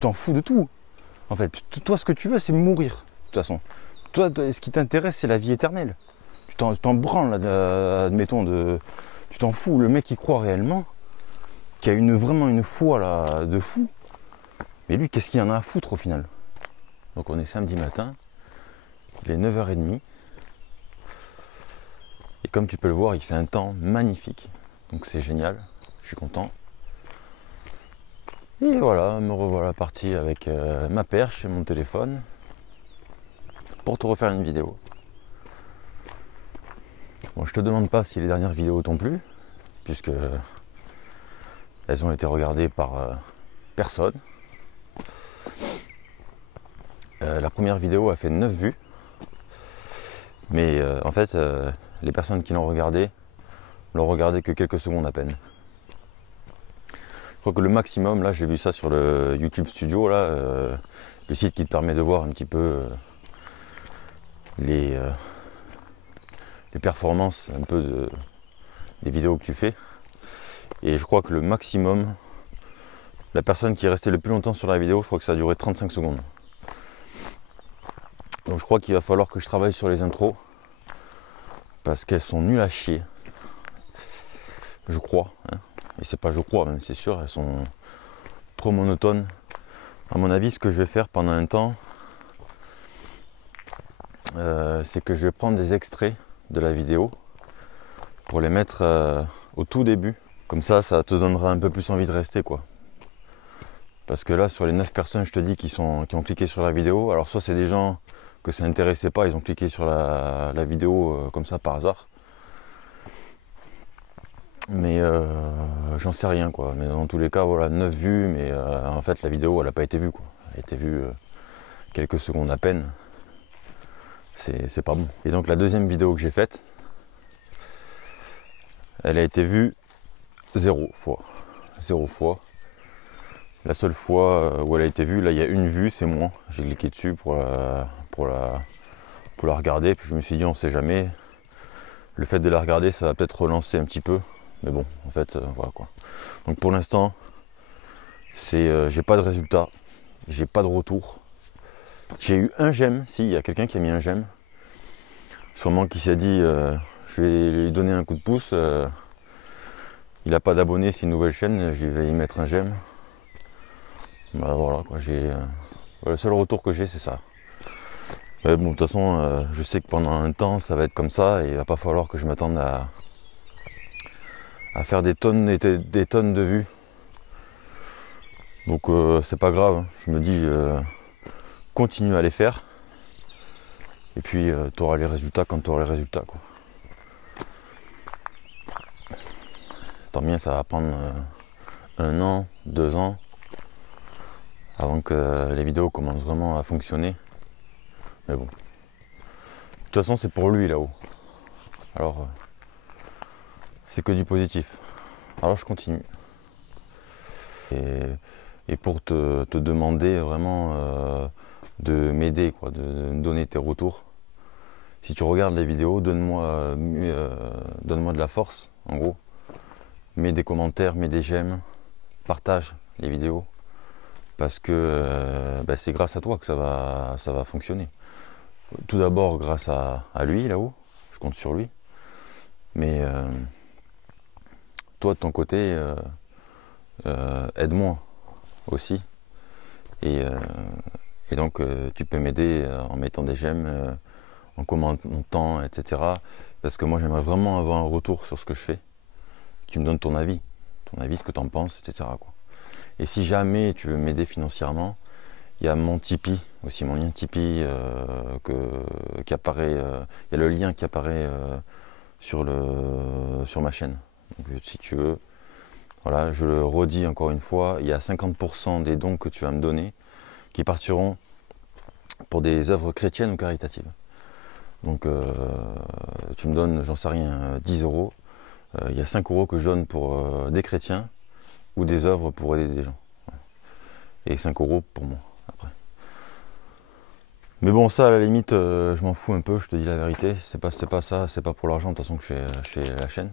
t'en fous de tout. En fait, toi, ce que tu veux, c'est mourir, de toute façon. Toi, ce qui t'intéresse, c'est la vie éternelle. Tu t'en branles, là, admettons, tu t'en fous. Le mec qui croit réellement, qui a vraiment une foi là, de fou, mais lui, qu'est-ce qu'il en a à foutre au final? Donc on est samedi matin, il est 9h30, et comme tu peux le voir, il fait un temps magnifique. Donc c'est génial, je suis content. Et voilà, me revoilà parti avec ma perche et mon téléphone pour te refaire une vidéo. Bon, je te demande pas si les dernières vidéos t'ont plu, puisque elles ont été regardées par personne. La première vidéo a fait 9 vues, mais en fait, les personnes qui l'ont regardé que quelques secondes à peine. Je crois que le maximum, là j'ai vu ça sur le YouTube Studio, là, le site qui te permet de voir un petit peu les performances un peu des vidéos que tu fais. Et je crois que le maximum, la personne qui est restée le plus longtemps sur la vidéo, je crois que ça a duré 35 secondes. Donc je crois qu'il va falloir que je travaille sur les intros, parce qu'elles sont nulles à chier. Je crois, hein. Et c'est pas je crois, même c'est sûr, elles sont trop monotones. À mon avis, ce que je vais faire pendant un temps, c'est que je vais prendre des extraits de la vidéo pour les mettre au tout début. Comme ça te donnera un peu plus envie de rester, quoi. Parce que là, sur les 9 personnes, je te dis, qui ont cliqué sur la vidéo, alors soit c'est des gens que ça n'intéressait pas, ils ont cliqué sur la vidéo comme ça par hasard. Mais j'en sais rien, quoi. Mais dans tous les cas, voilà, 9 vues, mais en fait la vidéo elle n'a pas été vue, quoi. Elle a été vue quelques secondes à peine. C'est pas bon. Et donc la deuxième vidéo que j'ai faite, elle a été vue 0 fois. 0 fois. La seule fois où elle a été vue, là il y a une vue, c'est moi. J'ai cliqué dessus pour la regarder, puis je me suis dit on sait jamais. Le fait de la regarder, ça va peut-être relancer un petit peu. Mais bon, en fait, voilà quoi. Donc pour l'instant, j'ai pas de résultat, j'ai pas de retour. J'ai eu un j'aime, si, il y a quelqu'un qui a mis un j'aime. Sûrement qui s'est dit, je vais lui donner un coup de pouce. Il n'a pas d'abonnés, c'est une nouvelle chaîne, je vais y mettre un j'aime. Bah, voilà quoi, le seul retour que j'ai, c'est ça. Mais bon, de toute façon, je sais que pendant un temps, ça va être comme ça, et il va pas falloir que je m'attende à faire des tonnes et des tonnes de vues. Donc c'est pas grave, je me dis continue à les faire et puis tu auras les résultats quand tu auras les résultats, quoi. Tant bien, ça va prendre 1 an, 2 ans avant que les vidéos commencent vraiment à fonctionner. Mais bon. De toute façon c'est pour lui là-haut. Alors c'est que du positif. Alors je continue. Et pour te demander vraiment de m'aider, quoi, de me donner tes retours. Si tu regardes les vidéos, donne-moi de la force, en gros. Mets des commentaires, mets des j'aime, partage les vidéos. Parce que c'est grâce à toi que ça va fonctionner. Tout d'abord grâce à lui là-haut, je compte sur lui. Mais toi de ton côté, aide-moi aussi. Et donc tu peux m'aider en mettant des j'aime, en commentant, etc. Parce que moi j'aimerais vraiment avoir un retour sur ce que je fais. Tu me donnes ton avis, ce que tu en penses, etc., quoi. Et si jamais tu veux m'aider financièrement, il y a mon Tipeee, aussi mon lien Tipeee qui apparaît, il y a le lien qui apparaît sur ma chaîne. Donc si tu veux, voilà, je le redis encore une fois, il y a 50% des dons que tu vas me donner qui partiront pour des œuvres chrétiennes ou caritatives. Donc tu me donnes, j'en sais rien, 10 euros. Il y a 5 euros que je donne pour des chrétiens ou des œuvres pour aider des gens. Et 5 euros pour moi, après. Mais bon, ça, à la limite, je m'en fous un peu, je te dis la vérité. C'est pas ça, c'est pas pour l'argent, de toute façon, que je fais la chaîne.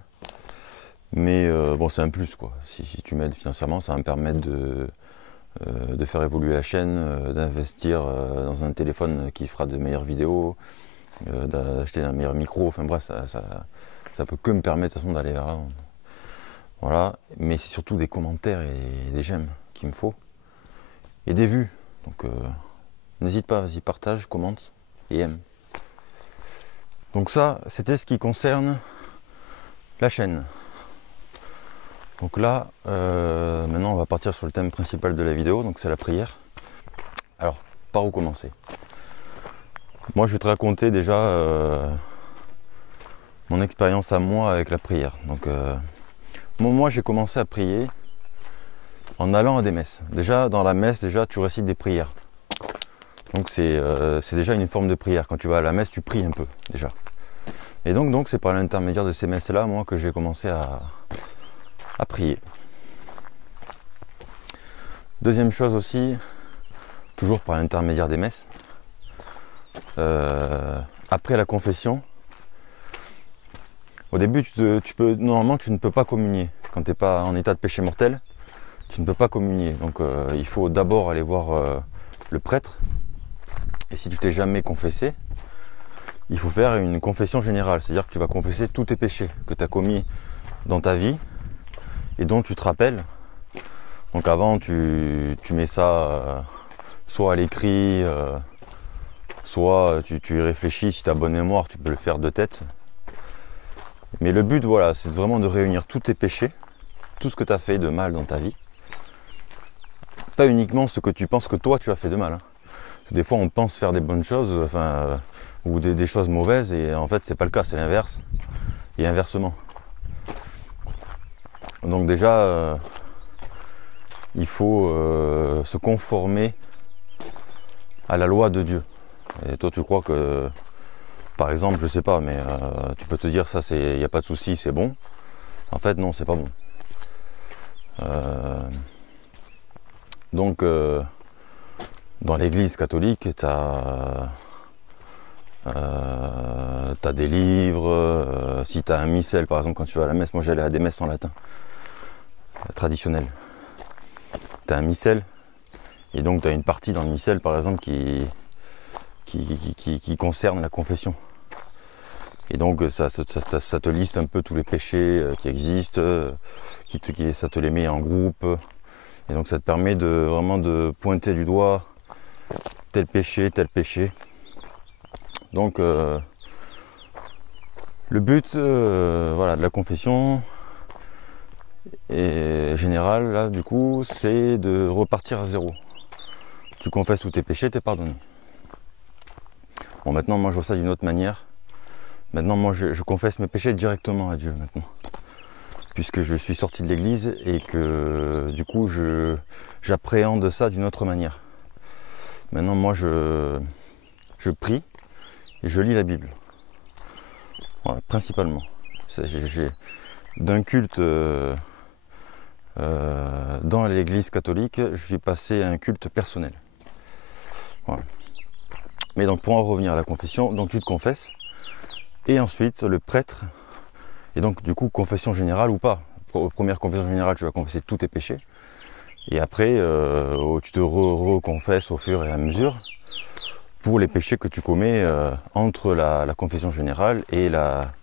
Mais bon, c'est un plus, quoi. Si tu m'aides financièrement, ça va me permettre de faire évoluer la chaîne, d'investir dans un téléphone qui fera de meilleures vidéos, d'acheter un meilleur micro, enfin bref, ça peut que me permettre de toute façon d'aller vers l'avant. Voilà, mais c'est surtout des commentaires et des j'aime qu'il me faut, et des vues, donc n'hésite pas, vas-y, partage, commente et aime. Donc ça, c'était ce qui concerne la chaîne. Donc là, maintenant on va partir sur le thème principal de la vidéo, donc c'est la prière. Alors, par où commencer? Moi je vais te raconter déjà mon expérience à moi avec la prière. Donc moi j'ai commencé à prier en allant à des messes. Déjà dans la messe, déjà tu récites des prières. Donc c'est déjà une forme de prière. Quand tu vas à la messe, tu pries un peu déjà. Et donc c'est par l'intermédiaire de ces messes-là, moi, que j'ai commencé à prier. Deuxième chose aussi, toujours par l'intermédiaire des messes, après la confession, au début normalement tu ne peux pas communier. Quand tu n'es pas en état de péché mortel, tu ne peux pas communier. Donc il faut d'abord aller voir le prêtre. Et si tu t'es jamais confessé, il faut faire une confession générale. C'est-à-dire que tu vas confesser tous tes péchés que tu as commis dans ta vie et dont tu te rappelles. Donc avant tu mets ça soit à l'écrit, soit tu y réfléchis. Si tu as bonne mémoire, tu peux le faire de tête. Mais le but, voilà, c'est vraiment de réunir tous tes péchés, tout ce que tu as fait de mal dans ta vie. Pas uniquement ce que tu penses que toi tu as fait de mal. Hein. Parce que des fois on pense faire des bonnes choses, ou des choses mauvaises, et en fait c'est pas le cas, c'est l'inverse. Et inversement. Donc déjà, il faut se conformer à la loi de Dieu. Et toi tu crois que, par exemple, je sais pas, mais tu peux te dire ça, il n'y a pas de souci, c'est bon. En fait non, c'est pas bon. Donc dans l'église catholique, tu as des livres, si tu as un missel par exemple quand tu vas à la messe, moi j'allais à des messes en latin, traditionnelles. Tu as un missel, et donc tu as une partie dans le missel par exemple qui concerne la confession. Et donc ça te liste un peu tous les péchés qui existent, ça te les met en groupe, et donc ça te permet vraiment de pointer du doigt tel péché, tel péché. Donc le but voilà, de la confession et générale, là du coup, c'est de repartir à zéro. Tu confesses tous tes péchés, t'es pardonné. Bon, maintenant moi je vois ça d'une autre manière. Maintenant moi je confesse mes péchés directement à Dieu maintenant. Puisque je suis sorti de l'église et que du coup j'appréhende ça d'une autre manière. Maintenant moi je prie et je lis la Bible. Voilà, principalement. D'un culte dans l'église catholique, je suis passé à un culte personnel. Voilà. Mais donc pour en revenir à la confession, donc tu te confesses, et ensuite le prêtre, et donc du coup confession générale ou pas. Première confession générale, tu vas confesser tous tes péchés, et après tu te reconfesses au fur et à mesure pour les péchés que tu commets entre la confession générale et la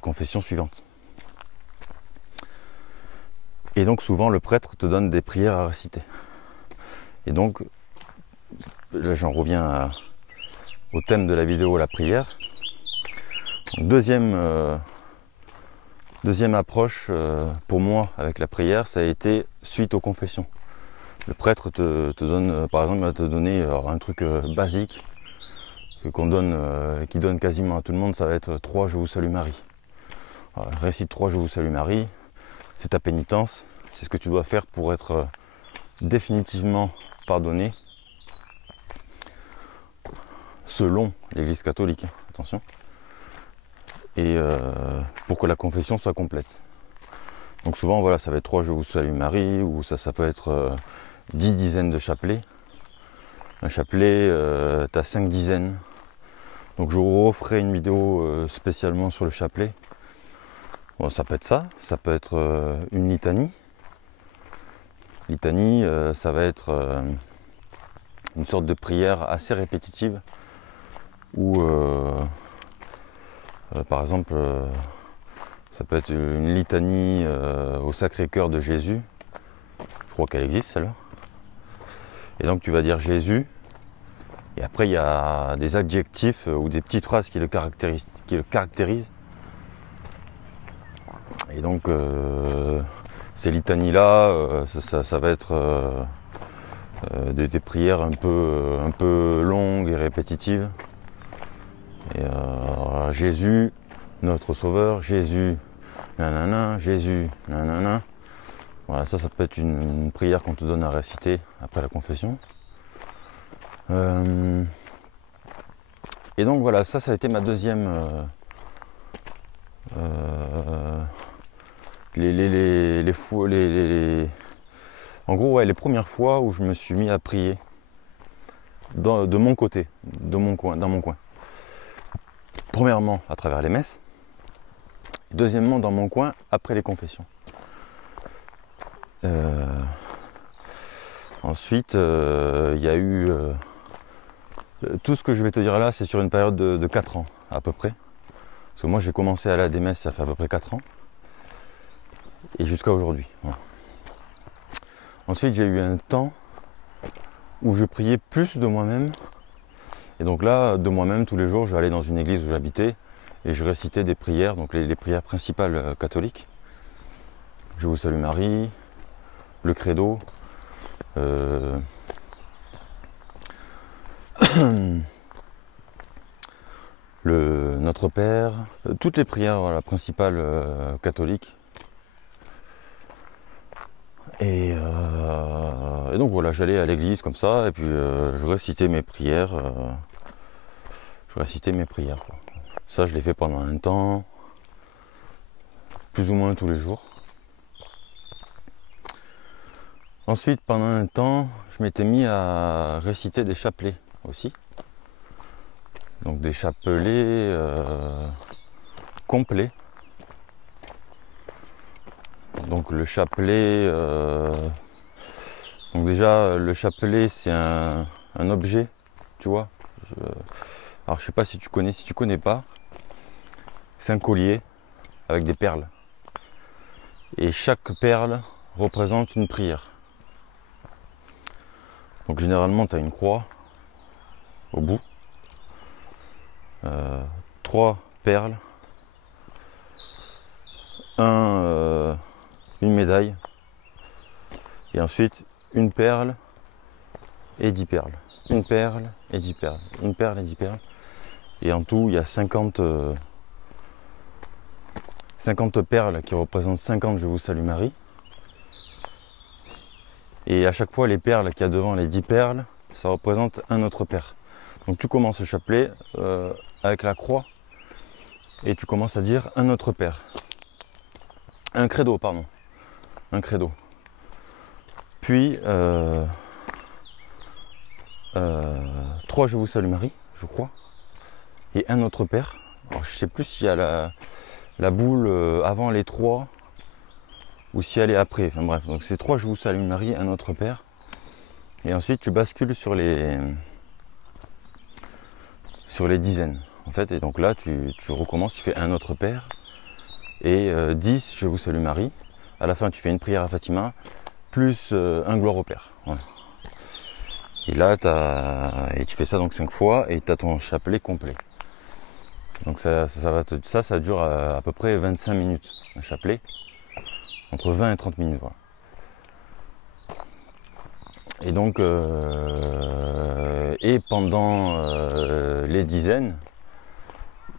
confession suivante. Et donc souvent le prêtre te donne des prières à réciter. Et donc là j'en reviens au thème de la vidéo, la prière. Donc, deuxième approche pour moi avec la prière, ça a été suite aux confessions. Le prêtre te donne, par exemple, va te donner un truc basique qu'on donne, qui donne quasiment à tout le monde, ça va être 3 Je vous salue Marie. Voilà, récite 3 Je vous salue Marie, c'est ta pénitence, c'est ce que tu dois faire pour être définitivement pardonné selon l'Église catholique, attention, et pour que la confession soit complète. Donc souvent voilà, ça va être 3 Je vous salue Marie, ou ça peut être 10 dizaines de chapelets. Un chapelet, tu as 5 dizaines. Donc je referai une vidéo spécialement sur le chapelet. Bon, ça peut être ça peut être une litanie. Litanie, ça va être une sorte de prière assez répétitive où, par exemple, ça peut être une litanie au Sacré-Cœur de Jésus. Je crois qu'elle existe celle-là. Et donc tu vas dire Jésus. Et après il y a des adjectifs ou des petites phrases qui le caractérisent. Et donc ces litanies-là, ça va être des prières un peu longues et répétitives. Et Jésus, notre Sauveur, Jésus, nanana, Jésus, nanana. Voilà, ça peut être une prière qu'on te donne à réciter après la confession. Et donc voilà, ça a été ma deuxième... en gros, ouais, les premières fois où je me suis mis à prier de mon côté, dans mon coin. Premièrement, à travers les messes. Et deuxièmement, dans mon coin, après les confessions. Ensuite, il y a eu... tout ce que je vais te dire là, c'est sur une période de 4 ans, à peu près. Parce que moi, j'ai commencé à aller à des messes, ça fait à peu près 4 ans. Et jusqu'à aujourd'hui. Voilà. Ensuite, j'ai eu un temps où je priais plus de moi-même. Et donc là, de moi-même, tous les jours, j'allais dans une église où j'habitais et je récitais des prières, donc les prières principales catholiques. Je vous salue Marie, le credo, Notre Père, toutes les prières voilà, principales catholiques. Et donc voilà, j'allais à l'église comme ça, et puis je récitais mes prières. Quoi. Ça, je l'ai fait pendant un temps, plus ou moins tous les jours. Ensuite, pendant un temps, je m'étais mis à réciter des chapelets aussi. Donc des chapelets complets. Donc le chapelet... donc déjà, le chapelet, c'est un objet, tu vois. Alors je sais pas si tu connais pas. C'est un collier avec des perles. Et chaque perle représente une prière. Donc généralement, tu as une croix au bout. 3 perles. Une médaille. Et ensuite, une perle et 10 perles. Une perle et 10 perles. Une perle et 10 perles. Et en tout, il y a 50 perles qui représentent 50 Je vous salue Marie. Et à chaque fois, les perles qu'il y a devant les 10 perles, ça représente un autre Père. Donc tu commences ce chapelet avec la croix et tu commences à dire un autre Père. Un credo, pardon. Un credo. Puis 3 Je vous salue Marie, je crois. Et un autre Père. Alors, je ne sais plus s'il y a la boule avant les 3 ou si elle est après. Enfin bref, donc c'est 3 Je vous salue Marie, un autre Père. Et ensuite tu bascules sur les dizaines. En fait, et donc là tu recommences, tu fais un autre Père. Et 10 Je vous salue Marie. À la fin tu fais une prière à Fatima, plus un gloire au Père. Voilà. Et là tu fais ça donc 5 fois et tu as ton chapelet complet. Donc ça dure à peu près 25 minutes, un chapelet. Entre 20 et 30 minutes. Voilà. Et donc, pendant les dizaines,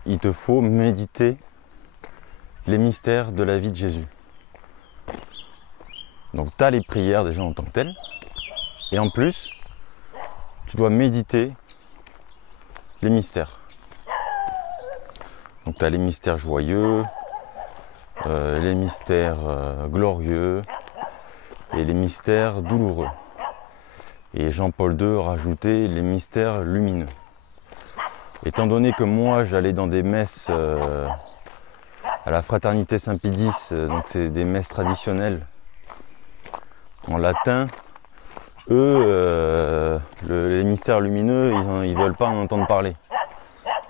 il te faut méditer les mystères de la vie de Jésus. Donc tu as les prières déjà en tant que telles. Et en plus, tu dois méditer les mystères. Donc tu as les mystères joyeux, les mystères glorieux et les mystères douloureux. Et Jean-Paul II rajoutait les mystères lumineux. Étant donné que moi j'allais dans des messes à la Fraternité Saint-Pédis, donc c'est des messes traditionnelles en latin, eux, les mystères lumineux, ils veulent pas en entendre parler.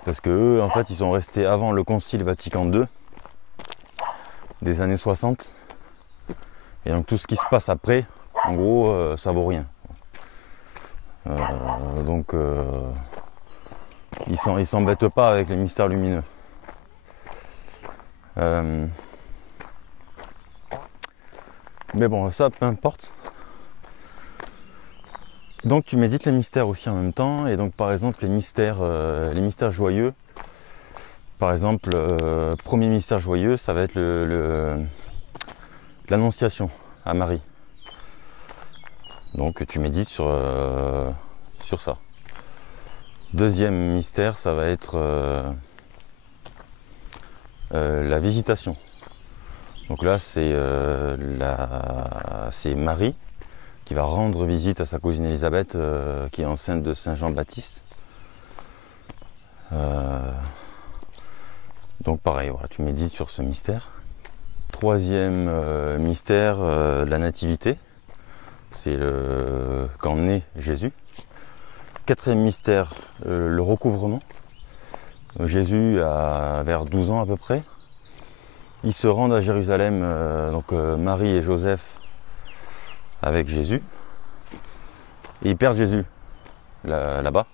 Parce que eux, en fait, ils sont restés avant le Concile Vatican II, des années 60. Et donc tout ce qui se passe après, en gros, ça vaut rien. Donc ils s'embêtent pas avec les mystères lumineux. Mais bon, ça, peu importe. Donc tu médites les mystères aussi en même temps. Et donc par exemple les mystères joyeux. Par exemple, premier mystère joyeux, ça va être l'annonciation à Marie. Donc tu médites sur ça. Deuxième mystère, ça va être la visitation. Donc là, c'est Marie qui va rendre visite à sa cousine Élisabeth, qui est enceinte de Saint Jean-Baptiste. Donc pareil, voilà, tu médites sur ce mystère. Troisième mystère, la nativité. C'est quand naît Jésus. Quatrième mystère, le recouvrement. Jésus a vers 12 ans à peu près. Ils se rendent à Jérusalem, donc Marie et Joseph avec Jésus. Et ils perdent Jésus là-bas.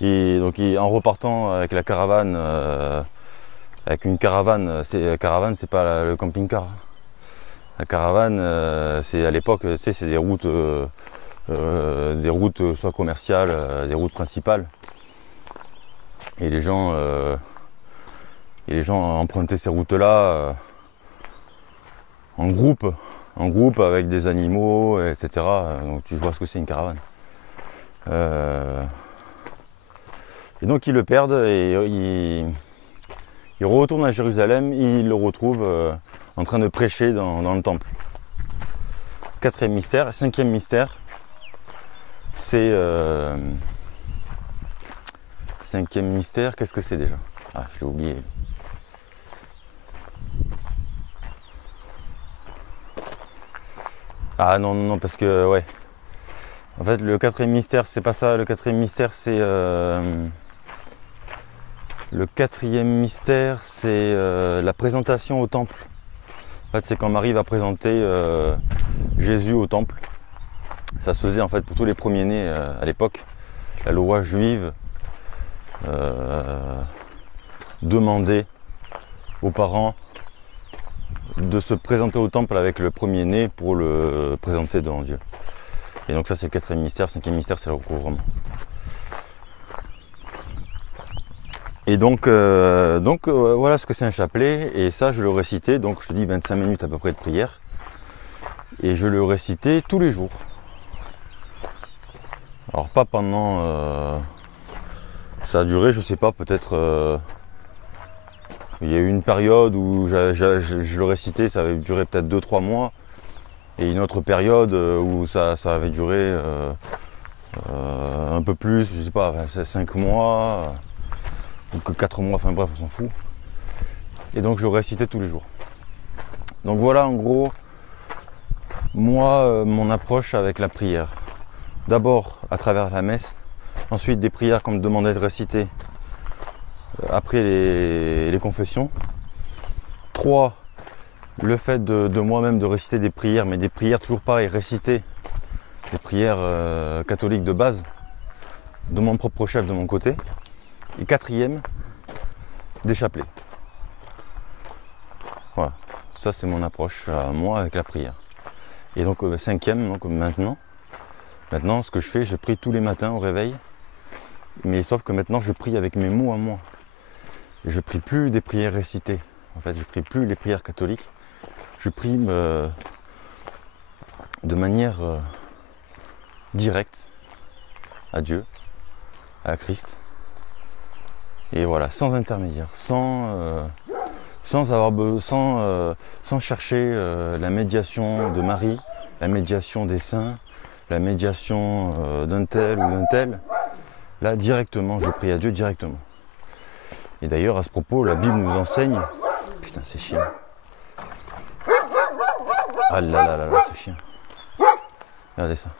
Et donc en repartant avec la caravane, avec une caravane, c'est pas le camping-car. La caravane, c'est à l'époque, tu sais, c'est des routes soit commerciales, des routes principales. Et les gens empruntaient ces routes-là en groupe avec des animaux, etc. Donc tu vois ce que c'est une caravane. Et donc ils le perdent et ils retournent à Jérusalem et ils le retrouvent en train de prêcher dans le temple. Quatrième mystère. Cinquième mystère, c'est... Cinquième mystère, qu'est-ce que c'est déjà? Ah, je l'ai oublié. Ah non, parce que, ouais. En fait, le quatrième mystère, c'est pas ça. Le quatrième mystère, c'est... Le quatrième mystère, c'est la présentation au temple. En fait, c'est quand Marie va présenter Jésus au temple. Ça se faisait en fait pour tous les premiers-nés à l'époque. La loi juive demandait aux parents de se présenter au temple avec le premier-né pour le présenter devant Dieu. Et donc ça, c'est le quatrième mystère. Cinquième mystère, c'est le recouvrement. Et donc voilà ce que c'est un chapelet, et ça je le récitais, donc je te dis 25 minutes à peu près de prière, et je le récitais tous les jours. Alors pas pendant, ça a duré, je sais pas, peut-être, il y a eu une période où je le récitais, ça avait duré peut-être 2-3 mois, et une autre période où ça avait duré un peu plus, je sais pas, 5 mois. Donc 4 mois, enfin bref, on s'en fout. Et donc je le récitais tous les jours. Donc voilà en gros, moi, mon approche avec la prière. D'abord à travers la messe, ensuite des prières qu'on me demandait de réciter après les confessions. 3, le fait de moi-même de réciter des prières, mais des prières toujours pareil, réciter des prières catholiques de base, de mon propre chef de mon côté. Et 4e, des chapelets. Voilà, ça c'est mon approche à moi avec la prière. Et donc 5e, donc maintenant, ce que je fais, je prie tous les matins au réveil, mais sauf que maintenant je prie avec mes mots à moi. Et je prie plus des prières récitées. En fait, je prie plus les prières catholiques. Je prie de manière directe à Dieu, à Christ. Et voilà, sans intermédiaire, sans chercher la médiation de Marie, la médiation des saints, la médiation d'un tel ou d'un tel. Là, directement, je prie à Dieu directement. Et d'ailleurs, à ce propos, la Bible nous enseigne... Putain, c'est chiant. Ah là là là là, ce chien. Regardez ça.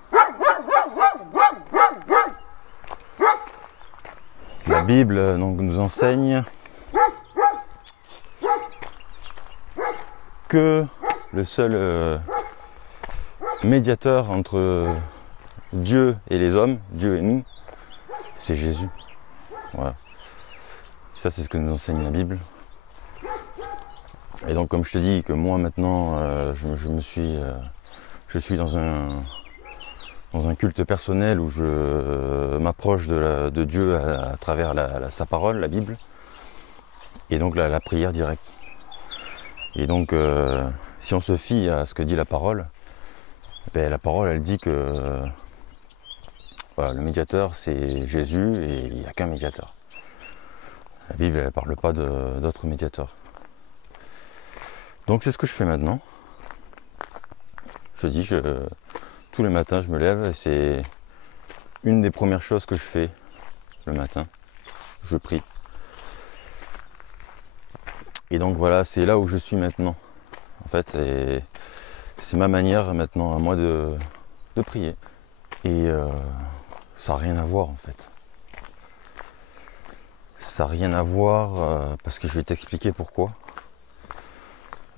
La Bible donc, nous enseigne que le seul médiateur entre Dieu et les hommes, Dieu et nous, c'est Jésus. Voilà. Ça, c'est ce que nous enseigne la Bible. Et donc, comme je te dis que moi maintenant, je suis dans un culte personnel où je m'approche de Dieu à travers sa parole, la Bible, et donc la prière directe. Et donc, si on se fie à ce que dit la parole, ben, la parole, elle dit que voilà, le médiateur, c'est Jésus et il n'y a qu'un médiateur. La Bible, elle ne parle pas d'autres médiateurs. Donc, c'est ce que je fais maintenant. Je dis, tous les matins, je me lève et c'est une des premières choses que je fais le matin. Je prie. Et donc voilà, c'est là où je suis maintenant. En fait, c'est ma manière maintenant à moi de prier. Et ça n'a rien à voir en fait. Ça n'a rien à voir parce que je vais t'expliquer pourquoi.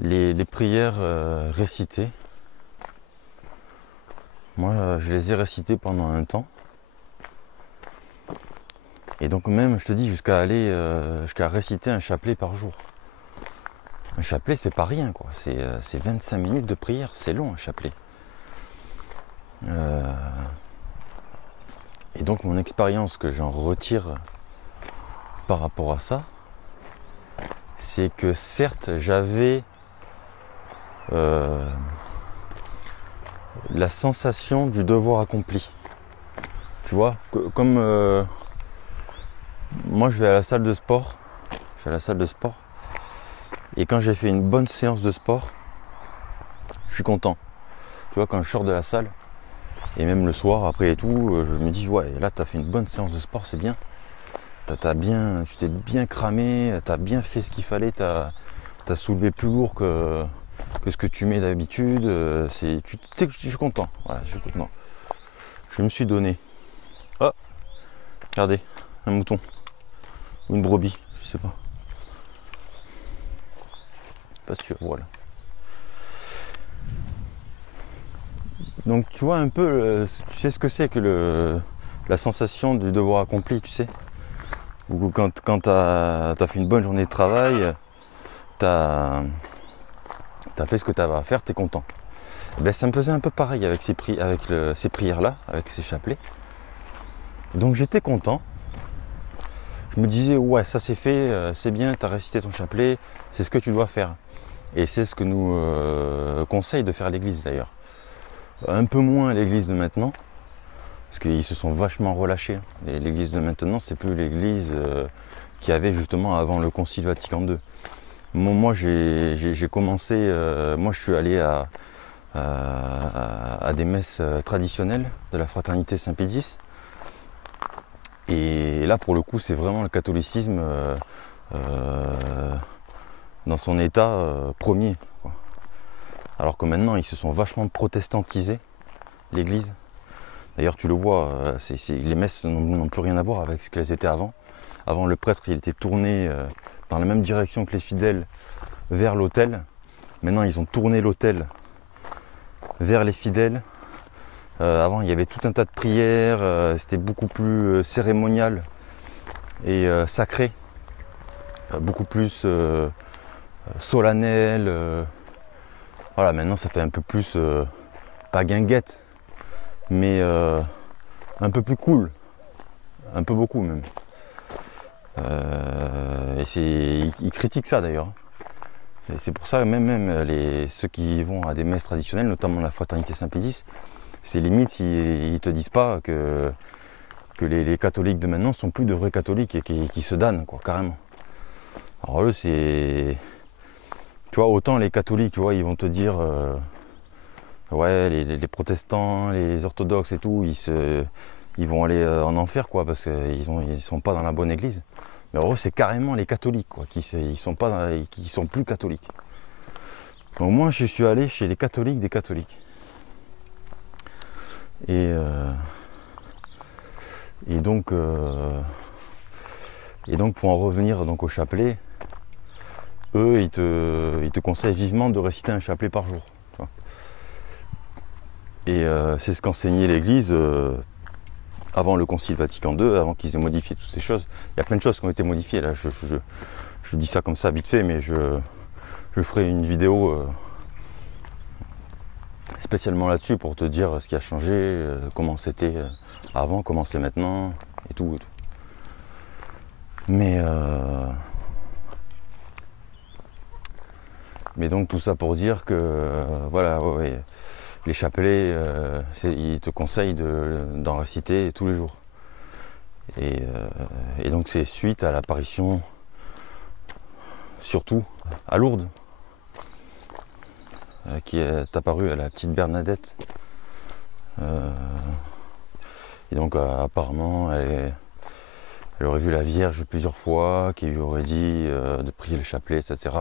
Les prières récitées, moi je les ai récitées pendant un temps. Et donc même, je te dis, jusqu'à réciter un chapelet par jour. Un chapelet, c'est pas rien, quoi. C'est 25 minutes de prière, c'est long un chapelet. Et donc mon expérience que j'en retire par rapport à ça, c'est que certes j'avais la sensation du devoir accompli. Tu vois, comme moi je vais à la salle de sport, et quand j'ai fait une bonne séance de sport, je suis content. Tu vois, quand je sors de la salle, et même le soir après et tout, je me dis ouais, là tu as fait une bonne séance de sport, c'est bien. Tu t'es bien cramé, tu as bien fait ce qu'il fallait, tu as soulevé plus lourd que ce que tu mets d'habitude. Je suis content. Voilà, je suis content. Je me suis donné. Oh, regardez, un mouton. Ou une brebis, je sais pas. Pas sûr, voilà. Donc tu vois un peu, tu sais ce que c'est que la sensation du devoir accompli, tu sais. Ou quand tu as fait une bonne journée de travail, tu as fait ce que tu avais à faire, tu es content. Et ben, ça me faisait un peu pareil avec ces prières-là, avec ces chapelets. Donc j'étais content. Je me disais, ouais, ça c'est fait, c'est bien, tu as récité ton chapelet, c'est ce que tu dois faire. Et c'est ce que nous conseille de faire l'Église d'ailleurs. Un peu moins l'Église de maintenant, parce qu'ils se sont vachement relâchés. L'Église de maintenant, c'est plus l'Église qu'il y avait justement avant le Concile Vatican II. Moi, j'ai commencé, moi je suis allé à des messes traditionnelles de la fraternité Saint-Pédis. Et là, pour le coup, c'est vraiment le catholicisme dans son état premier, quoi. Alors que maintenant, ils se sont vachement protestantisés, l'Église. D'ailleurs, tu le vois, les messes n'ont plus rien à voir avec ce qu'elles étaient avant. Avant, le prêtre, il était tourné dans la même direction que les fidèles vers l'autel. Maintenant, ils ont tourné l'autel vers les fidèles. Avant, il y avait tout un tas de prières, c'était beaucoup plus cérémonial et sacré, beaucoup plus solennel. Voilà, maintenant, ça fait un peu plus, pas guinguette, mais un peu plus cool, un peu beaucoup même. Et ils critiquent ça d'ailleurs. Et c'est pour ça même ceux qui vont à des messes traditionnelles, notamment la fraternité Saint-Pédis, c'est limite ils te disent pas que les catholiques de maintenant sont plus de vrais catholiques et qui se damnent, quoi, carrément. Alors eux, c'est, tu vois, autant les catholiques, tu vois, ils vont te dire ouais, les protestants, les orthodoxes et tout, ils vont aller en enfer, quoi, parce qu'ils sont pas dans la bonne église. Mais en gros, c'est carrément les catholiques, quoi, qui sont plus catholiques. Donc moi, je suis allé chez les catholiques des catholiques. Et, et, donc, pour en revenir donc, au chapelet, eux, ils te conseillent vivement de réciter un chapelet par jour. Tu vois. Et c'est ce qu'enseignait l'Église avant le Concile Vatican II, avant qu'ils aient modifié toutes ces choses. Il y a plein de choses qui ont été modifiées. Là, je dis ça comme ça vite fait, mais je ferai une vidéo spécialement là-dessus pour te dire ce qui a changé, comment c'était avant, comment c'est maintenant, et tout, et tout. Mais donc tout ça pour dire que voilà, ouais, les chapelets, ils te conseillent d'en réciter tous les jours. Et donc c'est suite à l'apparition, surtout à Lourdes, qui est apparue à la petite Bernadette. Et donc apparemment elle aurait vu la Vierge plusieurs fois, qui lui aurait dit de prier le chapelet, etc.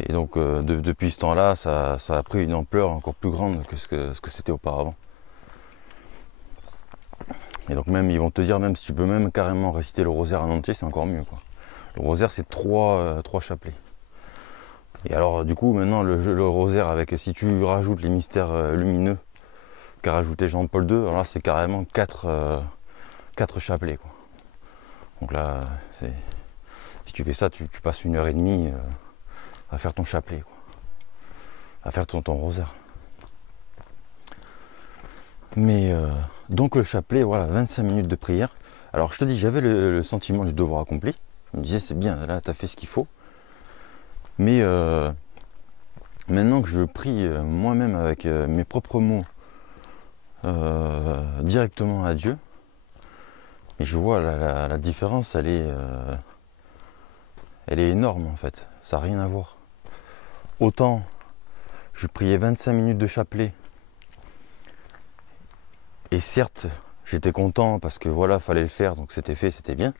Et donc depuis ce temps-là, ça a pris une ampleur encore plus grande que ce que c'était auparavant. Et donc même ils vont te dire, même si tu peux même carrément réciter le rosaire en entier, c'est encore mieux, quoi. Le rosaire c'est trois chapelets. Et alors du coup maintenant le rosaire avec, si tu rajoutes les mystères lumineux qu'a rajouté Jean-Paul II, alors là c'est carrément 4 chapelets, quoi. Donc là, si tu fais ça, tu passes 1h30 à faire ton chapelet, quoi. À faire ton rosaire. Mais donc le chapelet, voilà, 25 minutes de prière. Alors je te dis, j'avais le sentiment du devoir accompli. Je me disais, c'est bien, là tu as fait ce qu'il faut. Mais maintenant que je prie moi-même avec mes propres mots directement à Dieu, et je vois la différence, elle est énorme en fait. Ça n'a rien à voir. Autant je priais 25 minutes de chapelet, et certes j'étais content parce que voilà, fallait le faire, donc c'était fait, c'était bien.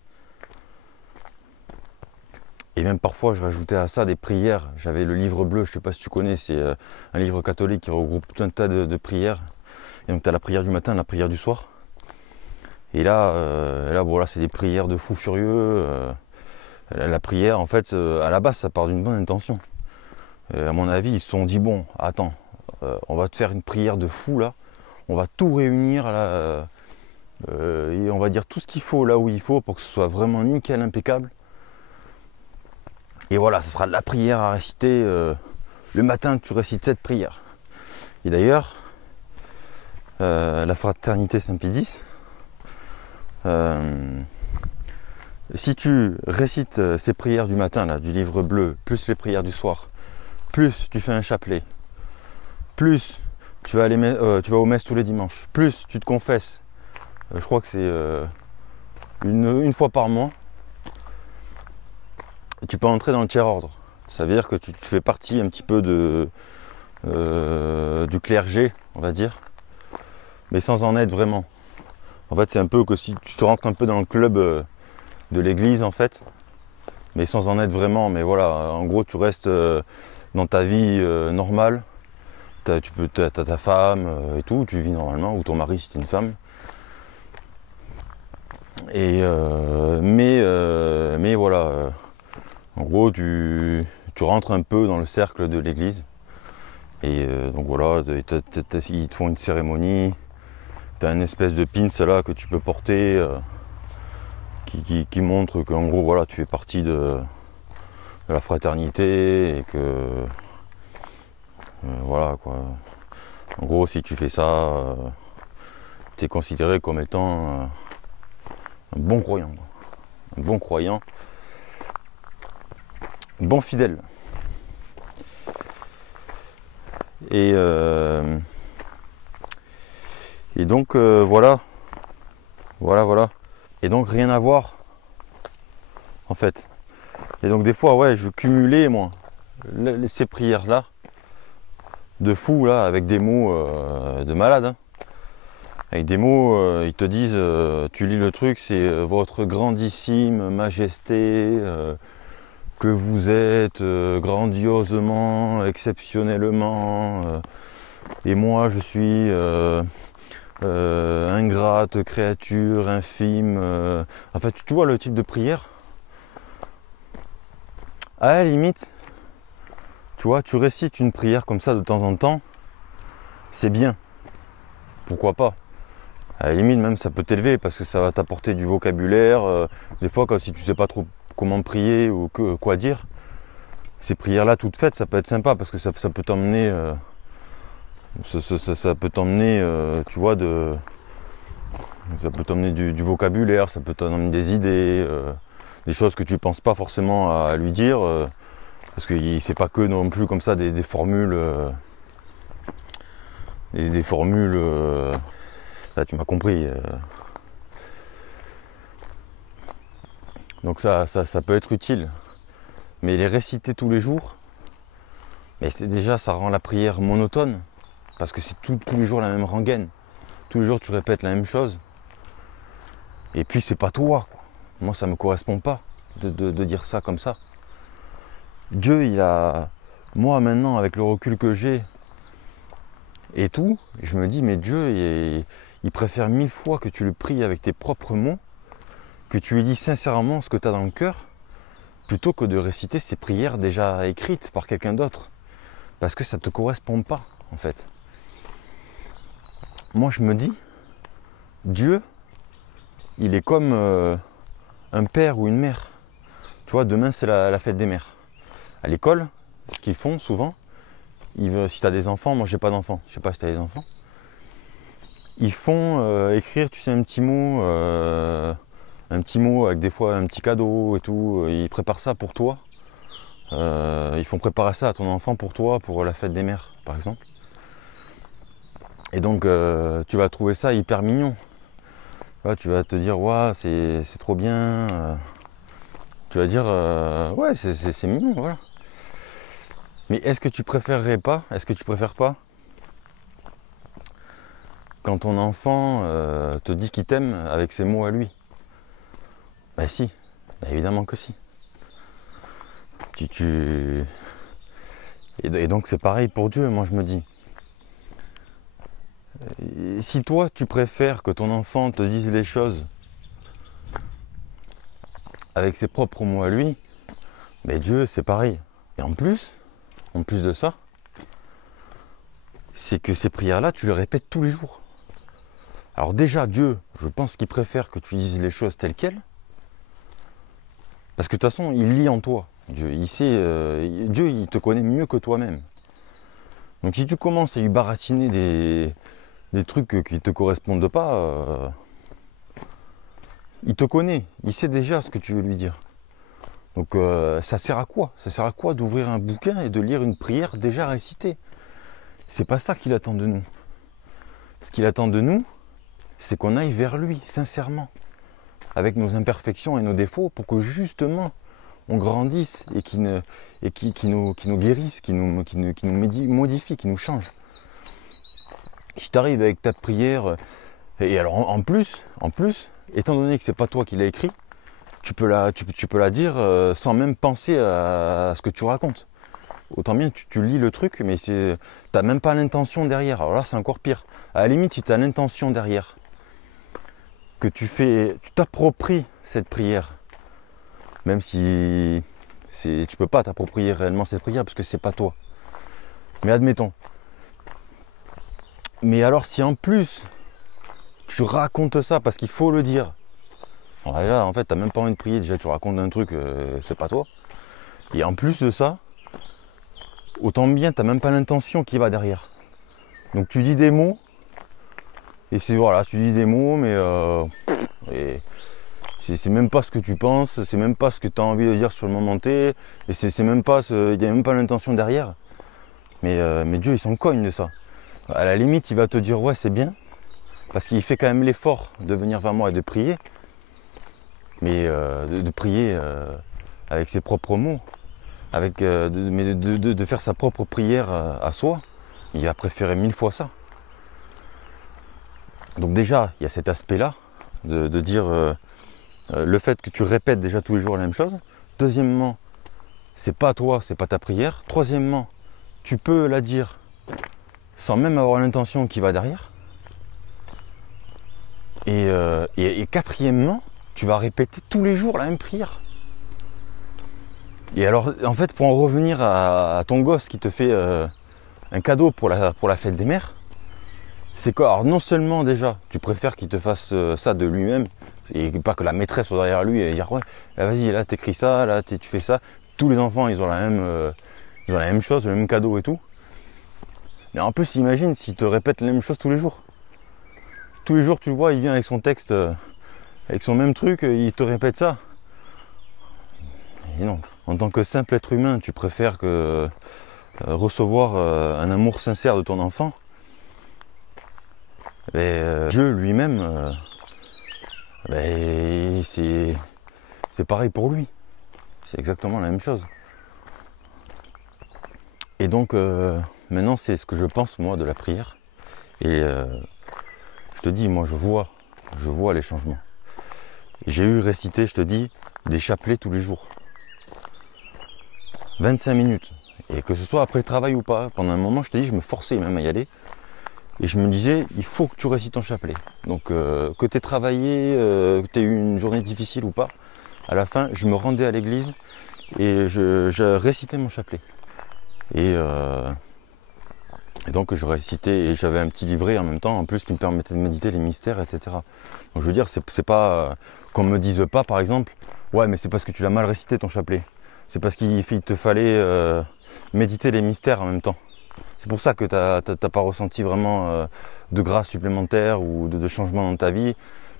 Et même parfois je rajoutais à ça des prières. J'avais le livre bleu, je ne sais pas si tu connais, c'est un livre catholique qui regroupe tout un tas de prières. Et donc tu as la prière du matin, la prière du soir. Et là, bon, là c'est des prières de fous furieux. La prière, en fait, à la base, ça part d'une bonne intention. À mon avis, ils se sont dit, bon, attends, on va te faire une prière de fou là. On va tout réunir là. Et on va dire tout ce qu'il faut là où il faut pour que ce soit vraiment nickel, impeccable. Et voilà, ce sera la prière à réciter le matin que tu récites cette prière. Et d'ailleurs, la fraternité Saint-Pie-X, si tu récites ces prières du matin, là, du livre bleu, plus les prières du soir, plus tu fais un chapelet, plus tu vas aux messes tous les dimanches, plus tu te confesses, je crois que c'est une fois par mois, tu peux entrer dans le tiers-ordre. Ça veut dire que tu fais partie un petit peu du clergé, on va dire, mais sans en être vraiment. En fait, c'est un peu que si tu rentres un peu dans le club de l'église, en fait, mais sans en être vraiment. Mais voilà, en gros, tu restes dans ta vie normale. T'as ta femme et tout, tu vis normalement, ou ton mari si t'es une femme. Et mais voilà, en gros, tu rentres un peu dans le cercle de l'église. Et donc voilà, ils te font une cérémonie. Tu as une espèce de pins là que tu peux porter qui montre qu'en gros voilà, tu fais partie de la fraternité et que voilà quoi. En gros, si tu fais ça, tu es considéré comme étant un bon croyant, quoi. Un bon croyant, un bon fidèle. Et donc voilà. Et donc rien à voir en fait. Et donc des fois ouais, je cumulais moi ces prières là de fou là avec des mots de malade, hein. Avec des mots, ils te disent, tu lis le truc, c'est votre grandissime majesté, que vous êtes grandiosement, exceptionnellement, et moi je suis ingrate, créature, infime. En fait, tu vois le type de prière. À la limite, tu vois, tu récites une prière comme ça de temps en temps, c'est bien. Pourquoi pas? À la limite, même ça peut t'élever parce que ça va t'apporter du vocabulaire. Des fois, si tu sais pas trop comment prier ou quoi dire, ces prières-là toutes faites, ça peut être sympa parce que ça peut t'emmener. Ça peut t'emmener, tu vois, ça peut t'emmener du vocabulaire, ça peut t'emmener des idées, des choses que tu penses pas forcément à lui dire, parce que c'est pas que non plus comme ça des formules, des formules. Là, tu m'as compris. Donc ça peut être utile, mais les réciter tous les jours, mais c'est déjà ça rend la prière monotone. Parce que c'est tous les jours la même rengaine. Tous les jours tu répètes la même chose. Et puis c'est pas toi, quoi. Moi ça me correspond pas de dire ça comme ça. Dieu moi maintenant avec le recul que j'ai et tout, je me dis mais Dieu il préfère 1000 fois que tu le pries avec tes propres mots, que tu lui dis sincèrement ce que tu as dans le cœur, plutôt que de réciter ces prières déjà écrites par quelqu'un d'autre. Parce que ça te correspond pas en fait. Moi je me dis, Dieu, il est comme un père ou une mère. Tu vois, demain c'est la fête des mères. À l'école, ce qu'ils font souvent, si tu as des enfants, moi j'ai pas d'enfants, je sais pas si tu as des enfants, ils font écrire, tu sais, un petit mot avec des fois un petit cadeau et tout. Ils préparent ça pour toi. Ils font préparer ça à ton enfant pour toi, pour la fête des mères, par exemple. Et donc tu vas trouver ça hyper mignon. Tu vas te dire ouais c'est trop bien. Tu vas dire ouais c'est mignon, voilà. Mais est-ce que tu préfères pas quand ton enfant te dit qu'il t'aime avec ses mots à lui? Bah si, bah évidemment que si. Et donc c'est pareil pour Dieu, moi je me dis. Et si toi tu préfères que ton enfant te dise les choses avec ses propres mots à lui, mais Dieu c'est pareil. Et en plus de ça, c'est que ces prières-là, tu les répètes tous les jours. Alors déjà, Dieu, je pense qu'il préfère que tu dises les choses telles quelles, parce que de toute façon, il lit en toi. Dieu, il sait, Dieu, il te connaît mieux que toi-même. Donc si tu commences à lui baratiner des trucs qui ne te correspondent pas, il te connaît, il sait déjà ce que tu veux lui dire. Donc ça sert à quoi? Ça sert à quoi d'ouvrir un bouquin et de lire une prière déjà récitée? C'est pas ça qu'il attend de nous. Ce qu'il attend de nous, c'est qu'on aille vers lui, sincèrement, avec nos imperfections et nos défauts, pour que justement on grandisse et qu'il nous guérisse, qu'il nous modifie, qu'il nous change. Si tu arrives avec ta prière, et alors en plus, étant donné que c'est pas toi qui l'as écrit, tu peux la dire sans même penser à ce que tu racontes. Autant bien tu lis le truc, mais tu n'as même pas l'intention derrière. Alors là, c'est encore pire. À la limite, si tu as l'intention derrière, que tu t'appropries cette prière, même si tu peux pas t'approprier réellement cette prière parce que c'est pas toi. Mais admettons. Mais alors, si en plus tu racontes ça parce qu'il faut le dire, alors là, en fait, tu n'as même pas envie de prier. Déjà, tu racontes un truc, c'est pas toi. Et en plus de ça, autant bien, tu n'as même pas l'intention qui va derrière. Donc tu dis des mots, et tu dis des mots, mais c'est même pas ce que tu penses, c'est même pas ce que tu as envie de dire sur le moment T, et c'est même pas, il n'y a même pas l'intention derrière. Mais Dieu, il s'en cogne de ça. À la limite, il va te dire ouais, c'est bien, parce qu'il fait quand même l'effort de venir vers moi et de prier, mais de prier avec ses propres mots. Mais de faire sa propre prière à soi, il a préféré 1000 fois ça. Donc déjà, il y a cet aspect-là, de dire le fait que tu répètes déjà tous les jours la même chose. Deuxièmement, c'est pas toi, c'est pas ta prière. Troisièmement, tu peux la dire sans même avoir l'intention qui va derrière. Et quatrièmement, tu vas répéter tous les jours la même prière. Et alors, en fait, pour en revenir à ton gosse qui te fait un cadeau pour la fête des mères, c'est quoi? Alors non seulement déjà, tu préfères qu'il te fasse ça de lui-même, et pas que la maîtresse soit derrière lui et dire ouais, vas-y, là t'écris ça, là tu fais ça. Tous les enfants ils ont la même chose, le même cadeau et tout. Mais en plus, imagine s'il te répète la même chose tous les jours. Tous les jours, tu vois, il vient avec son texte, avec son même truc, il te répète ça. Et non, en tant que simple être humain, tu préfères que recevoir un amour sincère de ton enfant. Et Dieu lui-même, c'est pareil pour lui. C'est exactement la même chose. Et donc, maintenant, c'est ce que je pense, moi, de la prière. Et je te dis, moi, je vois les changements. J'ai eu récité, je te dis, des chapelets tous les jours. 25 minutes. Et que ce soit après le travail ou pas, pendant un moment, je te dis, je me forçais même à y aller. Et je me disais, il faut que tu récites ton chapelet. Donc, que tu aies travaillé, que tu aies eu une journée difficile ou pas, à la fin, je me rendais à l'église et je récitais mon chapelet. Et donc, je récitais et j'avais un petit livret en même temps, en plus, qui me permettait de méditer les mystères, etc. Donc, je veux dire, c'est pas qu'on me dise pas, par exemple, ouais, mais c'est parce que tu l'as mal récité ton chapelet. C'est parce qu'il te fallait méditer les mystères en même temps. C'est pour ça que tu n'as pas ressenti vraiment de grâce supplémentaire ou de changement dans ta vie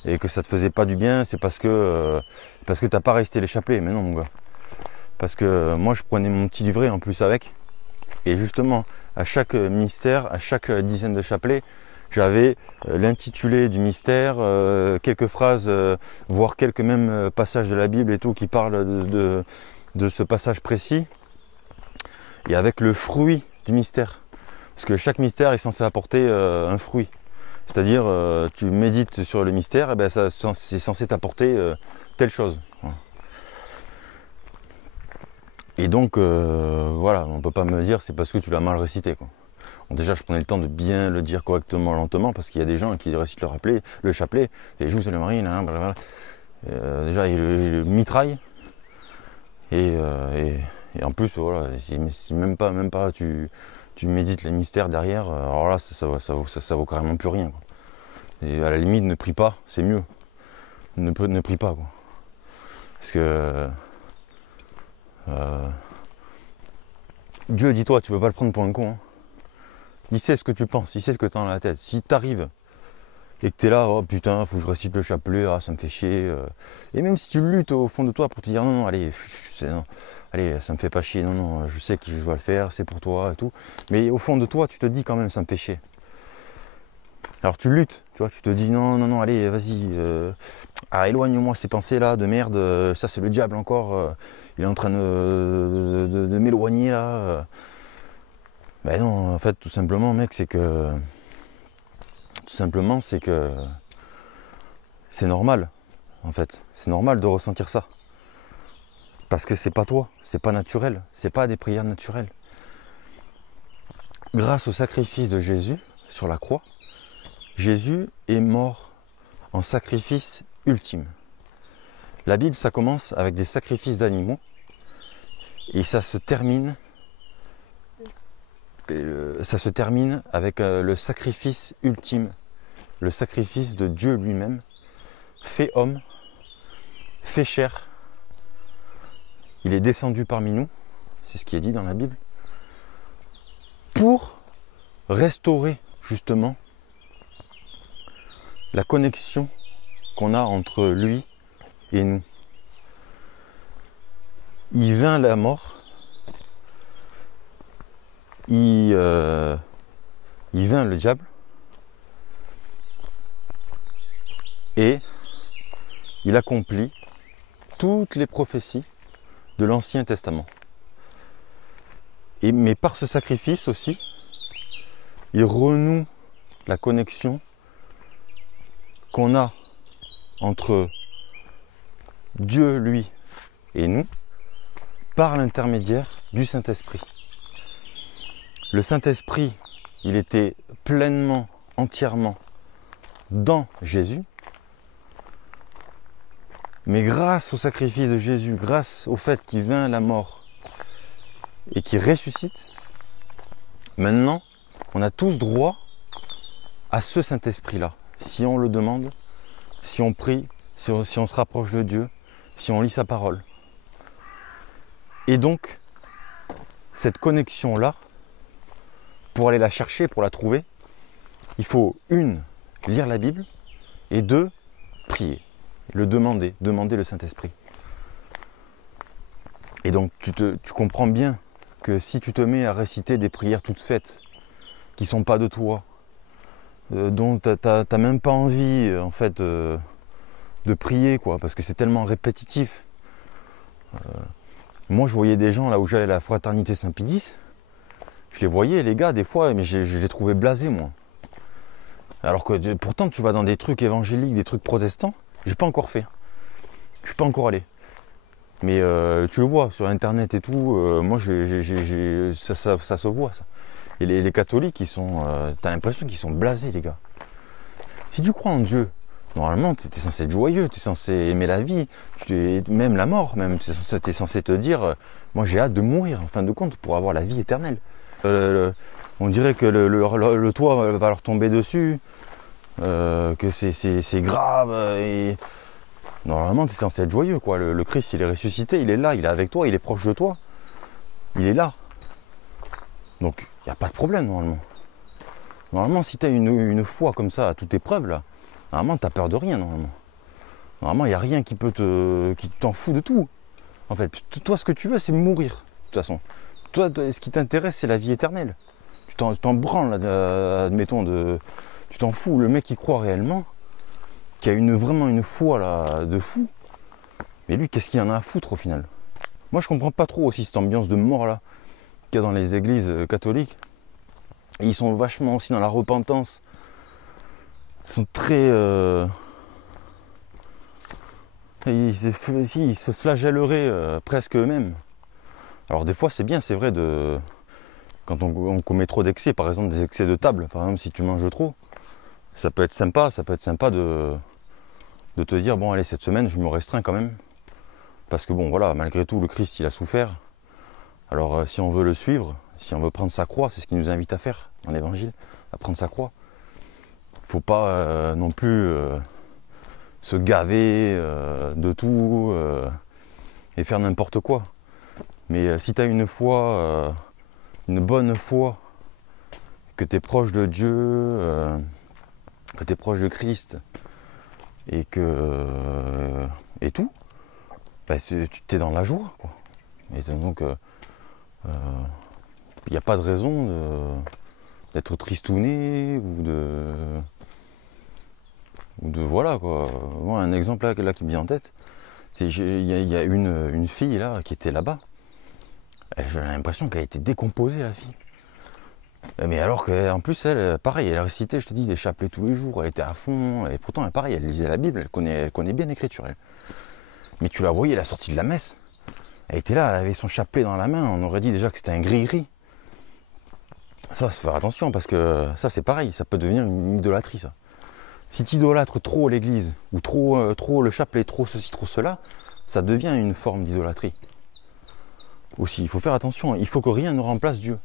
et que ça ne te faisait pas du bien, c'est parce que tu n'as pas récité les chapelets. Mais non, mon gars. Parce que moi, je prenais mon petit livret en plus avec. Et justement, à chaque mystère, à chaque dizaine de chapelets, j'avais l'intitulé du mystère, quelques phrases, voire quelques même passages de la Bible et tout qui parlent de ce passage précis. Et avec le fruit du mystère. Parce que chaque mystère est censé apporter un fruit. C'est-à-dire, tu médites sur le mystère, et ben c'est censé t'apporter telle chose. Voilà. Et donc, voilà, on ne peut pas me dire c'est parce que tu l'as mal récité, quoi. Bon, déjà, je prenais le temps de bien le dire correctement, lentement, parce qu'il y a des gens qui récitent le chapelet, et jouent sur le marine, déjà, ils le mitraillent. Et en plus, voilà, si même pas tu médites les mystères derrière, alors là, ça vaut carrément plus rien, quoi. Et à la limite, ne prie pas, c'est mieux. Ne prie pas, quoi. Parce que Dieu, dis-toi, tu peux pas le prendre pour un con. Hein. Il sait ce que tu penses, il sait ce que tu as dans la tête. Si t'arrives et que tu es là, oh putain, faut que je récite le chapelet, ah, ça me fait chier. Et même si tu luttes au fond de toi pour te dire non, allez, non, allez, ça me fait pas chier, non, je sais que je dois le faire, c'est pour toi et tout. Mais au fond de toi, tu te dis quand même, ça me fait chier. Alors tu luttes, tu vois, tu te dis non, allez, vas-y, éloigne-moi ces pensées-là de merde, ça c'est le diable encore, il est en train de m'éloigner là. Ben non, en fait, tout simplement, mec, c'est que c'est normal, en fait. C'est normal de ressentir ça. Parce que c'est pas toi, c'est pas naturel, c'est pas des prières naturelles. Grâce au sacrifice de Jésus sur la croix, Jésus est mort en sacrifice ultime. La Bible, ça commence avec des sacrifices d'animaux et ça se termine avec le sacrifice ultime, le sacrifice de Dieu lui-même, fait homme, fait chair. Il est descendu parmi nous, c'est ce qui est dit dans la Bible, pour restaurer justement la connexion qu'on a entre lui et nous. Il vainc la mort, il vainc le diable et il accomplit toutes les prophéties de l'Ancien Testament. Mais par ce sacrifice aussi, il renoue la connexion qu'on a entre Dieu, lui, et nous, par l'intermédiaire du Saint-Esprit. Le Saint-Esprit, il était pleinement, entièrement dans Jésus, Mais grâce au sacrifice de Jésus, grâce au fait qu'il vint à la mort et qu'il ressuscite, maintenant, on a tous droit à ce Saint-Esprit-là. Si on le demande, si on prie, si on se rapproche de Dieu, si on lit sa parole. Et donc, cette connexion-là, pour aller la chercher, pour la trouver, il faut, 1, lire la Bible, et 2, prier, le demander le Saint-Esprit. Et donc, tu comprends bien que si tu te mets à réciter des prières toutes faites, qui ne sont pas de toi, dont tu n'as même pas envie, en fait, de prier, quoi, parce que c'est tellement répétitif. Moi, je voyais des gens, là où j'allais à la Fraternité Saint-Pédis, je les voyais, les gars, des fois, mais je les trouvais blasés, moi. Alors que pourtant, tu vas dans des trucs évangéliques, des trucs protestants, j'ai pas encore fait. Je suis pas encore allé. Mais tu le vois sur Internet et tout, moi, ça se voit, ça. Et les catholiques, t'as l'impression qu'ils sont blasés, les gars. Si tu crois en Dieu, normalement, tu es censé être joyeux, tu es censé aimer la vie, même la mort, même. Tu es censé te dire, moi j'ai hâte de mourir, en fin de compte, pour avoir la vie éternelle. On dirait que le toit va leur tomber dessus, que c'est grave. Et normalement, tu es censé être joyeux, quoi. Le Christ, il est ressuscité, il est là, il est avec toi, il est proche de toi. Il est là. Donc, il n'y a pas de problème, normalement. Normalement, si tu as une foi comme ça à toute épreuve, là, normalement, tu n'as peur de rien, normalement. Normalement, il n'y a rien qui t'en fout de tout. En fait, toi, ce que tu veux, c'est mourir, de toute façon. Toi, ce qui t'intéresse, c'est la vie éternelle. Tu t'en branles, admettons, tu t'en fous. Le mec qui croit réellement, qui a vraiment une foi là, de fou, mais lui, qu'est-ce qu'il en a à foutre au final? Moi, je comprends pas trop aussi cette ambiance de mort là qu'il y a dans les églises catholiques. Et ils sont vachement aussi dans la repentance. Ils sont très... ils se flagelleraient presque eux-mêmes. Alors des fois c'est bien, c'est vrai, quand on commet trop d'excès, par exemple des excès de table, par exemple si tu manges trop, ça peut être sympa de te dire, bon allez, cette semaine je me restreins quand même. Parce que bon voilà, malgré tout le Christ il a souffert. Alors si on veut le suivre, si on veut prendre sa croix, c'est ce qu'il nous invite à faire dans l'évangile, à prendre sa croix. Il ne faut pas non plus se gaver de tout et faire n'importe quoi. Mais si tu as une foi, une bonne foi, que tu es proche de Dieu, que tu es proche de Christ, et tout, bah, tu es dans la joie, quoi. Et donc, il n'y a pas de raison d'être tristouné ou de voilà, quoi. Moi, un exemple là qui me vient en tête, il y a une fille là qui était là-bas. J'ai l'impression qu'elle a été décomposée, la fille. Mais alors qu'en plus, elle, pareil, elle récitait, je te dis, des chapelets tous les jours, elle était à fond, et pourtant, pareil, elle lisait la Bible, elle connaît bien l'écriture, elle. Mais tu la voyais, la sortie de la messe, elle était là, elle avait son chapelet dans la main, on aurait dit déjà que c'était un gris-gris. Ça, faut faire attention, parce que ça, c'est pareil, ça peut devenir une idolâtrie, ça. Si tu idolâtres trop l'église, ou trop le chapelet, trop ceci, trop cela, ça devient une forme d'idolâtrie. Aussi, il faut faire attention, il faut que rien ne remplace Dieu.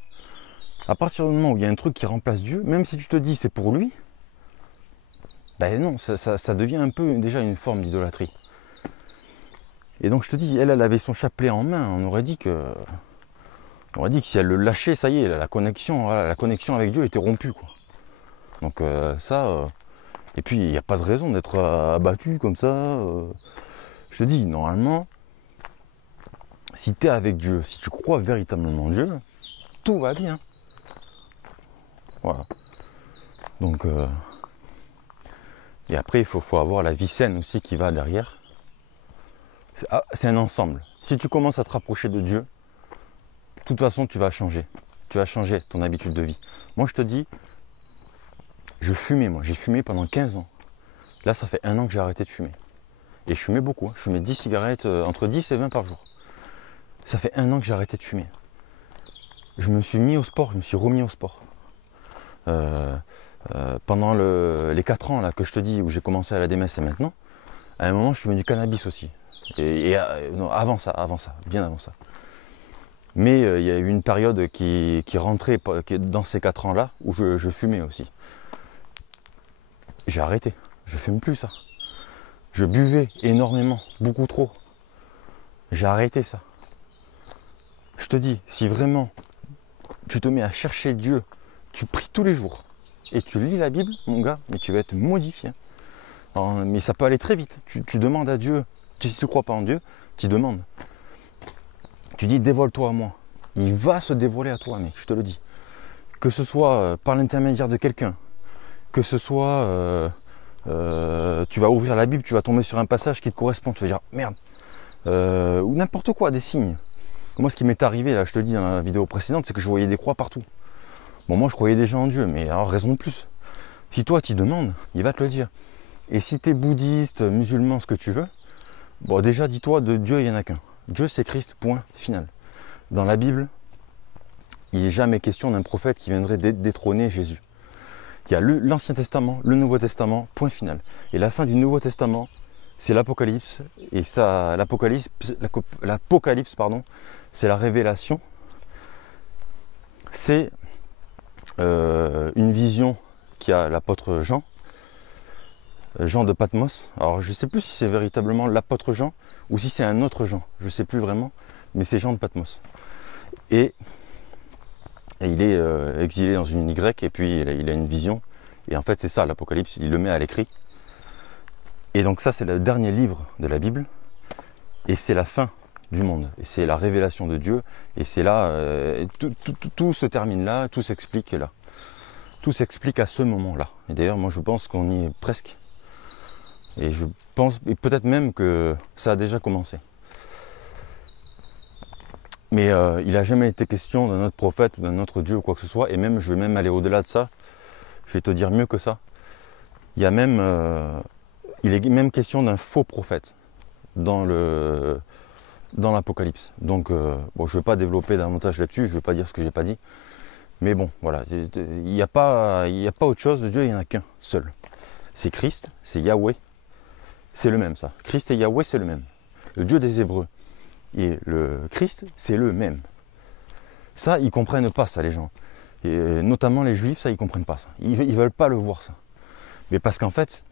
À partir du moment où il y a un truc qui remplace Dieu, même si tu te dis c'est pour lui, ben non, ça devient un peu déjà une forme d'idolâtrie. Et donc je te dis, elle avait son chapelet en main, on aurait dit que si elle le lâchait, ça y est, la connexion avec Dieu était rompue, quoi. Donc et puis il n'y a pas de raison d'être abattu comme ça. Je te dis, normalement, si tu es avec Dieu, si tu crois véritablement en Dieu, tout va bien. Voilà. Donc, et après, il faut avoir la vie saine aussi qui va derrière. C'est un ensemble. Si tu commences à te rapprocher de Dieu, de toute façon, tu vas changer. Tu vas changer ton habitude de vie. Moi, je te dis, j'ai fumé pendant 15 ans. Là, ça fait 1 an que j'ai arrêté de fumer. Et je fumais beaucoup. Je fumais 10 cigarettes, entre 10 et 20 par jour. Ça fait 1 an que j'ai arrêté de fumer. Je me suis mis au sport, je me suis remis au sport. Pendant les 4 ans là, que je te dis, où j'ai commencé à la DMS et maintenant, À un moment, je fumais du cannabis aussi. Non, avant ça, bien avant ça. Mais il y a eu une période qui rentrait dans ces 4 ans-là où je fumais aussi. J'ai arrêté, je fume plus ça. Je buvais énormément, beaucoup trop. J'ai arrêté ça. Je te dis, si vraiment tu te mets à chercher Dieu, tu pries tous les jours et tu lis la Bible, mon gars, mais tu vas être modifié. Alors, mais ça peut aller très vite. Tu demandes à Dieu, si tu ne crois pas en Dieu, tu demandes. Tu dis, dévoile-toi à moi. Il va se dévoiler à toi, mec, je te le dis. Que ce soit par l'intermédiaire de quelqu'un, que ce soit, tu vas ouvrir la Bible, tu vas tomber sur un passage qui te correspond, tu vas dire, merde, ou n'importe quoi, des signes. Moi, ce qui m'est arrivé, là, je te le dis dans la vidéo précédente, c'est que je voyais des croix partout. Bon, moi, je croyais déjà en Dieu, mais alors, raison de plus. Si toi, tu demandes, il va te le dire. Et si tu es bouddhiste, musulman, ce que tu veux, bon, déjà, dis-toi, de Dieu, il n'y en a qu'un. Dieu, c'est Christ, point final. Dans la Bible, il n'est jamais question d'un prophète qui viendrait détrôner Jésus. Il y a l'Ancien Testament, le Nouveau Testament, point final. Et la fin du Nouveau Testament, c'est l'Apocalypse. Et ça, l'Apocalypse, pardon, c'est la révélation. C'est une vision qu'a l'apôtre Jean, Jean de Patmos. Alors je ne sais plus si c'est véritablement l'apôtre Jean ou si c'est un autre Jean. Je ne sais plus vraiment, mais c'est Jean de Patmos. Et il est exilé dans une Y et puis il a une vision. Et en fait c'est ça l'Apocalypse, il le met à l'écrit. Et donc ça c'est le dernier livre de la Bible. Et c'est la fin du monde. Et c'est la révélation de Dieu. Et c'est là, tout se termine là, tout s'explique là. Tout s'explique à ce moment-là. Et d'ailleurs moi je pense qu'on y est presque. Et je pense, et peut-être même que ça a déjà commencé. Mais il n'a jamais été question d'un autre prophète ou d'un autre Dieu ou quoi que ce soit. Et même, je vais même aller au-delà de ça. Je vais te dire mieux que ça. Il est même question d'un faux prophète dans l'Apocalypse. Donc, bon, je ne vais pas développer davantage là-dessus. Je ne vais pas dire ce que je n'ai pas dit. Mais bon, voilà. Il n'y a pas autre chose de Dieu. Il n'y en a qu'un seul. C'est Christ, c'est Yahweh. C'est le même ça. Christ et Yahweh, c'est le même. Le Dieu des Hébreux et le Christ, c'est le même. Ça, ils ne comprennent pas ça, les gens. Et notamment les Juifs, ça, ils ne comprennent pas ça. Ils ne veulent pas le voir, ça. Mais parce qu'en fait,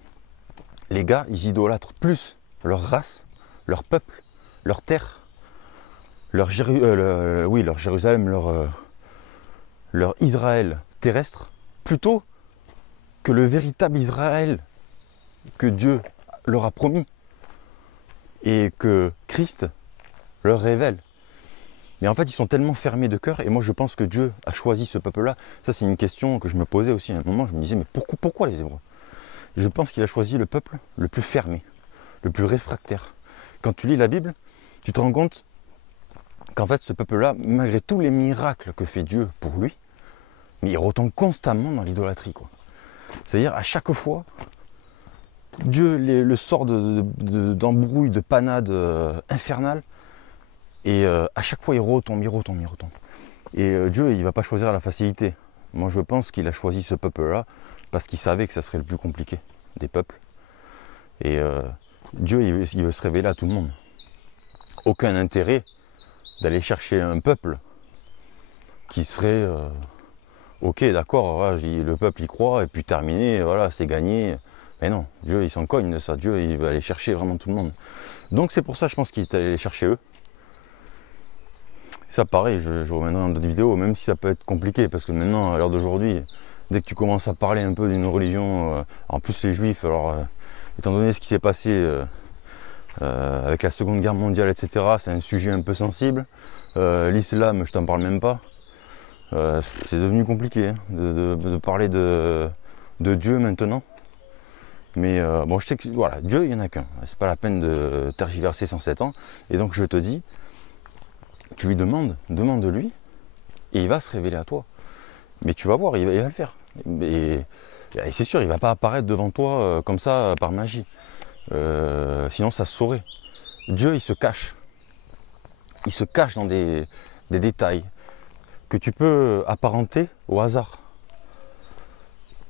les gars, ils idolâtrent plus leur race, leur peuple, leur terre, leur Jérusalem, leur Israël terrestre, plutôt que le véritable Israël que Dieu leur a promis et que Christ leur révèle. Mais en fait, ils sont tellement fermés de cœur, et moi je pense que Dieu a choisi ce peuple-là. Ça, c'est une question que je me posais aussi à un moment. Je me disais, mais pourquoi les Hébreux? Je pense qu'il a choisi le peuple le plus fermé, le plus réfractaire. Quand tu lis la Bible, tu te rends compte qu'en fait, ce peuple-là, malgré tous les miracles que fait Dieu pour lui, mais il retombe constamment dans l'idolâtrie, quoi. C'est-à-dire, à chaque fois, Dieu le sort d'embrouille, de panade infernale, et à chaque fois il retombe. Et Dieu, il ne va pas choisir la facilité. Moi je pense qu'il a choisi ce peuple-là parce qu'il savait que ça serait le plus compliqué des peuples. Et Dieu, il veut se révéler à tout le monde. Aucun intérêt d'aller chercher un peuple qui serait ok, d'accord, voilà, le peuple y croit, et puis terminé, voilà, c'est gagné. Mais non, Dieu, il s'en cogne de ça. Dieu, il veut aller chercher vraiment tout le monde. Donc c'est pour ça, je pense qu'il est allé les chercher eux. Ça, pareil, je reviendrai dans d'autres vidéos, même si ça peut être compliqué, parce que maintenant, à l'heure d'aujourd'hui, dès que tu commences à parler un peu d'une religion, en plus les Juifs, alors, étant donné ce qui s'est passé avec la Seconde Guerre mondiale, etc., c'est un sujet un peu sensible. L'islam, je t'en parle même pas. C'est devenu compliqué hein, de parler de Dieu maintenant. Mais bon, je sais que voilà, Dieu, il n'y en a qu'un. C'est pas la peine de tergiverser 107 ans. Et donc je te dis, tu lui demande-lui, et il va se révéler à toi. Mais tu vas voir, il va le faire. Et c'est sûr, il ne va pas apparaître devant toi comme ça, par magie. Sinon, ça se saurait. Dieu, il se cache. Il se cache dans des détails que tu peux apparenter au hasard.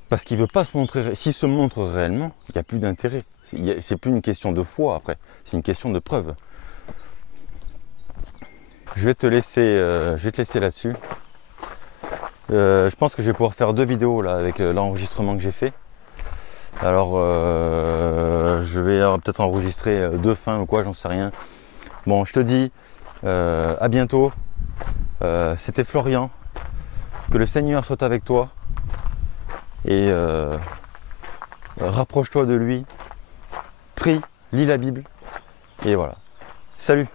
Parce qu'il ne veut pas se montrer. S'il se montre réellement, il n'y a plus d'intérêt. C'est plus une question de foi après, c'est une question de preuve. Je vais te laisser là-dessus. Je pense que je vais pouvoir faire 2 vidéos là avec l'enregistrement que j'ai fait. Alors je vais peut-être enregistrer 2 fins ou quoi, j'en sais rien. Bon, je te dis à bientôt. C'était Florian. Que le Seigneur soit avec toi. Et rapproche-toi de lui. Prie, lis la Bible. Et voilà. Salut!